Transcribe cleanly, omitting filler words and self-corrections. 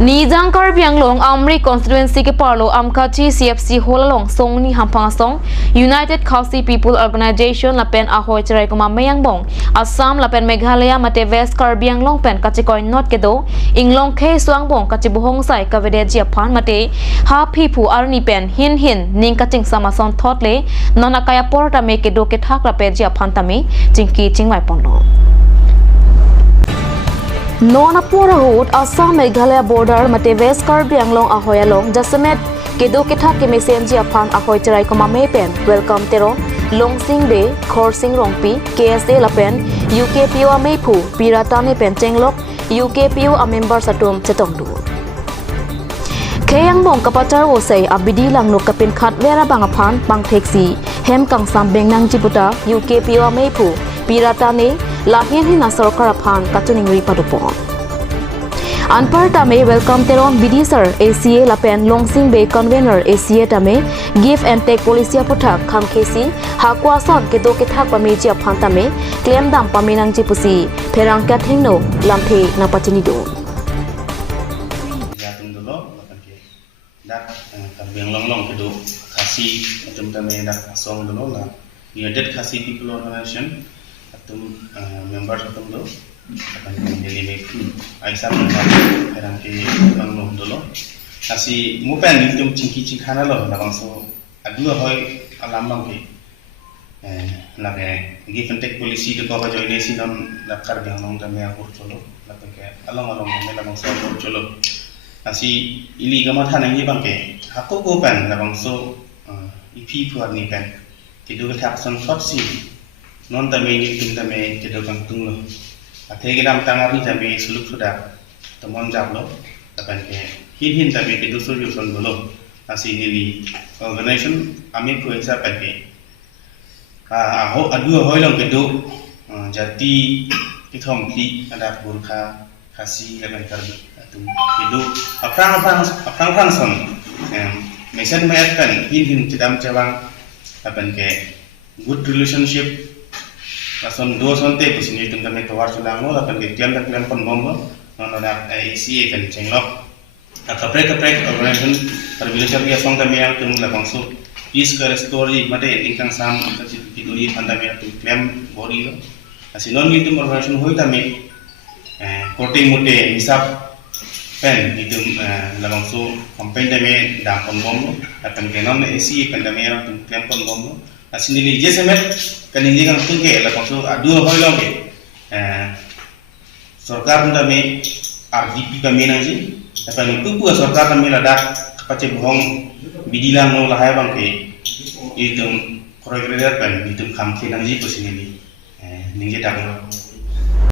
Nijang Karbianglong Amri constituency ke parlo Amkachi CFC Holalong Song ni Hampang Asong United Khasi People Organization lapen Ahoi Cheraikom Asong Assam lapen Meghalaya mate West Karbianglong pen kachikoi not kedo inglong khe suangbong kachibuhong sai kavede jiapan mate ha phipu arni pen hin ning kaching samason thotle nonakaya porta me kedo ke thak lape jiapan tame chingki chingmai pondo Nonapura Road, Assam-Meghalaya border mate West Karbianglong Ahoi along Jasamet kedo ketha ke mesenji aphan Ahoi Cheraikom amei pen welcome tero Longsing Bay Khorsing Rongpi KSA lapen UKPO amei phu piratane pen chenglok UKPO a member satum chetong du Kayang bong kapachar wo sei abidi lang no kapin khat vera bang aphan bang taxi hem kang sam beng nangji buta UKPO amei phu piratane lahin hina sarkar aphan kachuning ri padupon Anpar tame welcome teron BD sir ACA lapen Longsing Bay convener ACA tame give and take policy puthak kham khesi hakwa son kedo ke thak pameji aphan tame claim dam paminang ji pusi pherang ka thingno lamthe na pachini do ya tum dolo ke dak Karbianglong long kedo khasi tum tame dak Asong dolo la United Khasi People Organization atum member atum do akan menjadi baik Aisyah kadang ke Karbianglong dolo kasi mupen itu cingki cingkana lo labang so adu ahoy alam bang ke lage give and take policy to cover join si non la Karbianglong tame akur cholo labang ke along tame labang so akur cholo kasi ili gamar hanang ni bang ke aku ko pen labang so ipi puar ni pen kedu ke thak son shot si non tame ni tum tame kedu kang tung lo Athegi dam tangar ni tame suluk sudah temon jab lo tapan ke hin tame kedu so yuson dolo asi nili organization amei ko esa pake adu ahoy long kedu jati kithom ki ada burkha khasi laban karbi atum kedu aprang son mesen mayat kan hin tidam cawang tapan ke good relationship Rason dua sonte kusini tum kami tawar sulang lo lapan ke klaim pon bombo nono dak ACA kan cenglok kaprek organization terbilang dia song kami yang tum lapang so peace ke story mate ingkang sam kitui pandami tum klaim bori lo asinon gitu organization hoi kami korting mute hisap pen itu lapang so campaign kami dak pon bombo lapan ke non ACA pandami yang tum klaim pon bombo asinili jesemet kaningi kang tungke la pakso adu hoy longe sarkar ndame RDP kami nangji tapi pupu sarkar kami ladak kapace bohong bidilang no lahai bangke itu program kan itu kamti nangji pusinili ningge dak